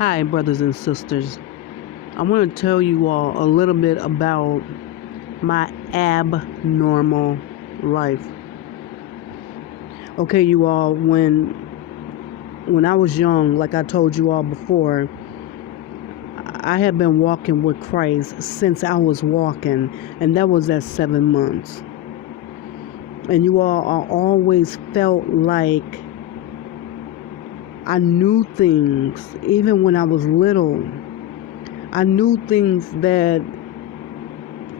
Hi, brothers and sisters. I want to tell you all a little bit about my abnormal life. Okay, you all, when I was young, like I told you all before, I had been walking with Christ since I was walking, and that was at 7 months. And you all, I always felt like I knew things, even when I was little. I knew things that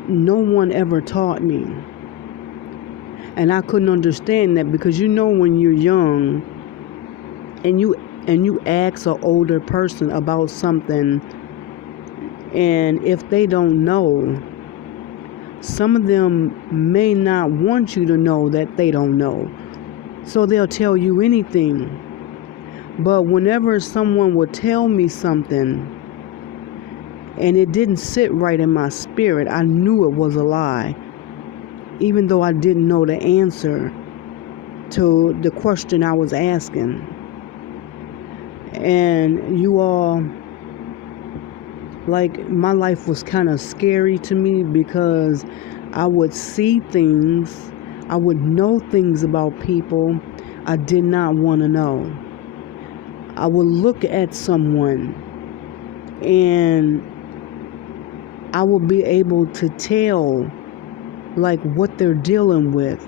no one ever taught me. And I couldn't understand that because when you're young and you ask an older person about something, and if they don't know, some of them may not want you to know that they don't know. So they'll tell you anything. But whenever someone would tell me something and it didn't sit right in my spirit, I knew it was a lie, even though I didn't know the answer to the question I was asking. And you all, like, my life was kind of scary to me because I would see things, I would know things about people I did not want to know. I would look at someone and I will be able to tell, like, what they're dealing with,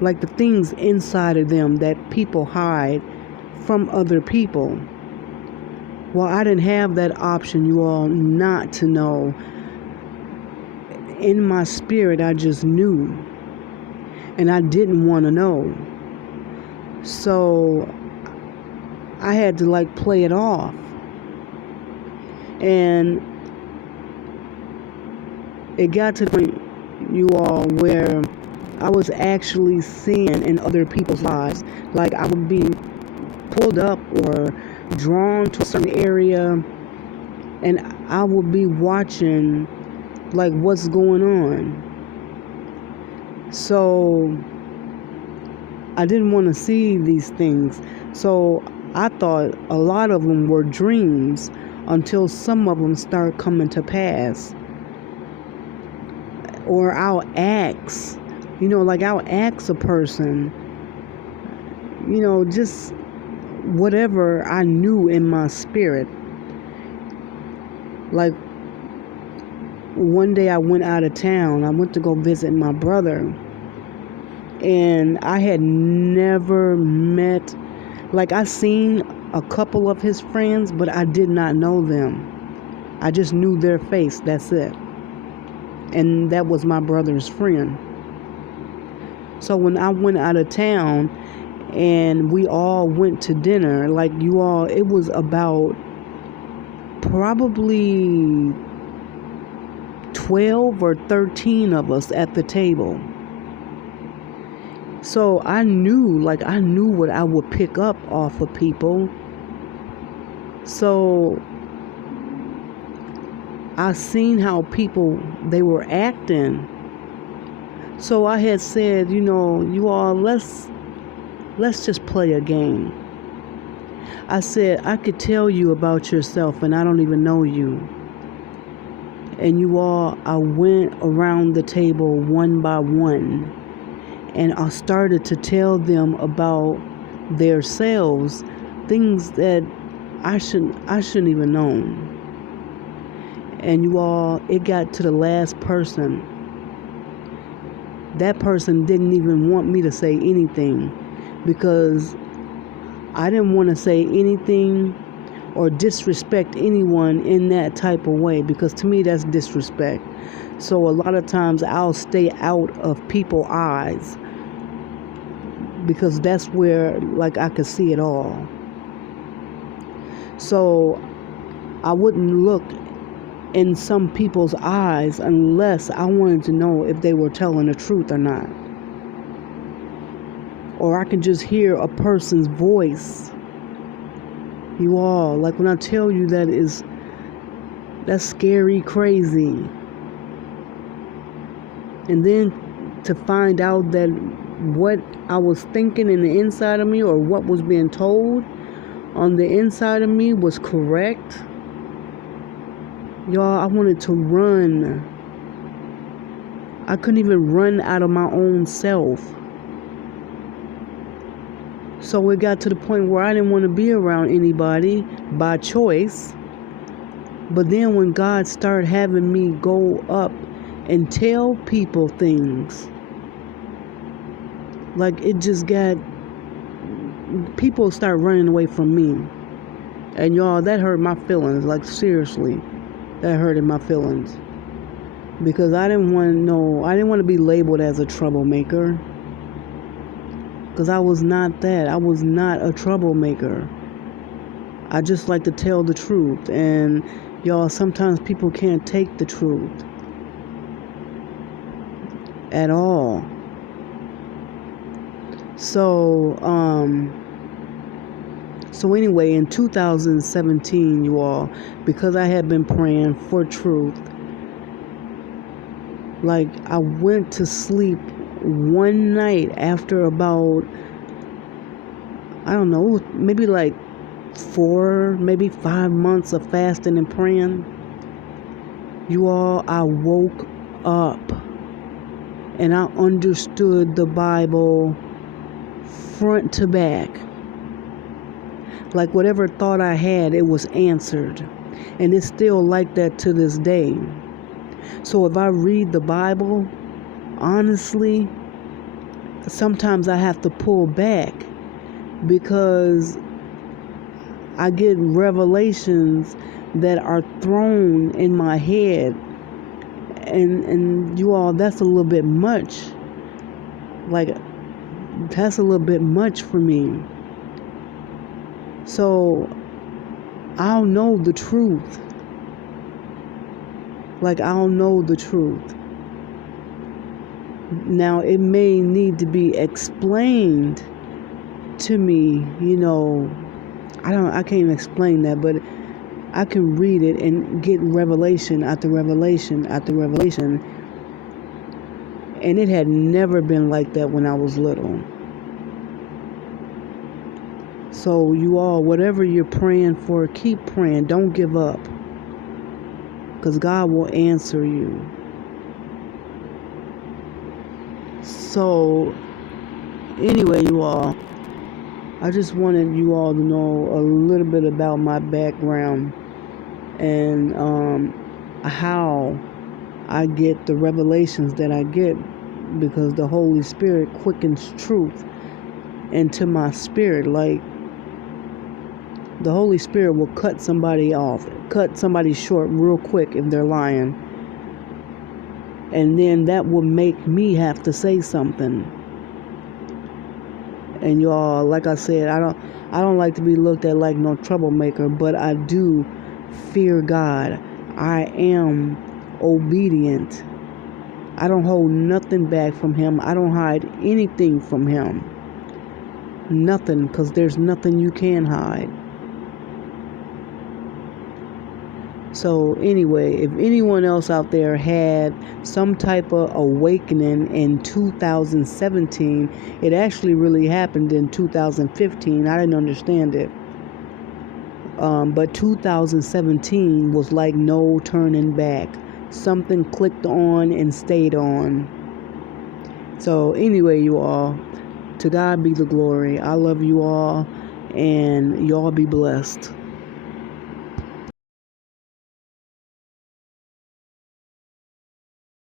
like the things inside of them that people hide from other people. Well, I didn't have that option, you all, not to know. In my spirit, I just knew, and I didn't want to know. So I had to, like, play it off. And it got to the point, you all, where I was actually seeing in other people's lives. Like, I would be pulled up or drawn to a certain area, and I would be watching, like, what's going on. So I didn't want to see these things. So I thought a lot of them were dreams until some of them start coming to pass. Or I'll ask a person, just whatever I knew in my spirit. Like, one day I went out of town. I went to go visit my brother. And I had never met, like, I seen a couple of his friends, but I did not know them. I just knew their face, that's it. And that was my brother's friend. So when I went out of town and we all went to dinner, like, you all, it was about probably 12 or 13 of us at the table. So I knew what I would pick up off of people. So I seen how people, they were acting. So I had said, you all, let's just play a game. I said, I could tell you about yourself and I don't even know you. And you all, I went around the table one by one, and I started to tell them about their selves, things that I shouldn't even known. And you all, it got to the last person. That person didn't even want me to say anything because I didn't want to say anything or disrespect anyone in that type of way, because to me that's disrespect. So a lot of times I'll stay out of people's eyes because that's where, like, I could see it all. So I wouldn't look in some people's eyes unless I wanted to know if they were telling the truth or not. Or I can just hear a person's voice. You all, like, when I tell you that's scary, crazy. And then to find out that what I was thinking in the inside of me, or what was being told on the inside of me, was correct. Y'all, I wanted to run. I couldn't even run out of my own self. So it got to the point where I didn't want to be around anybody by choice. But then when God started having me go up and tell people things, like it just got, people start running away from me. And y'all, that hurt my feelings. Like seriously, that hurted my feelings. Because I didn't want to be labeled as a troublemaker. Because I was not that. I was not a troublemaker. I just like to tell the truth. And y'all, sometimes people can't take the truth at all. So anyway, in 2017, you all, because I had been praying for truth, like I went to sleep one night after about, I don't know, maybe like 4, maybe 5 months of fasting and praying. You all, I woke up and I understood the Bible front to back. Like whatever thought I had, it was answered. And it's still like that to this day. So if I read the Bible, honestly, sometimes I have to pull back because I get revelations that are thrown in my head. And you all, that's a little bit much. Like, that's a little bit much for me. So, I'll know the truth. Like, I'll know the truth. Now, it may need to be explained to me, I can't even explain that, but I can read it and get revelation after revelation after revelation. And it had never been like that when I was little. So you all, whatever you're praying for, keep praying. Don't give up. Because God will answer you. So, anyway, you all, I just wanted you all to know a little bit about my background and how I get the revelations that I get, because the Holy Spirit quickens truth into my spirit. Like, the Holy Spirit will cut somebody off, cut somebody short real quick if they're lying. And then that will make me have to say something. And y'all, like I said, I don't like to be looked at like no troublemaker, but I do fear God. I am obedient. I don't hold nothing back from Him. I don't hide anything from Him. Nothing, because there's nothing you can hide. So anyway, if anyone else out there had some type of awakening in 2017, it actually really happened in 2015. I didn't understand it. But 2017 was like no turning back. Something clicked on and stayed on. So anyway, you all, to God be the glory. I love you all, and y'all be blessed.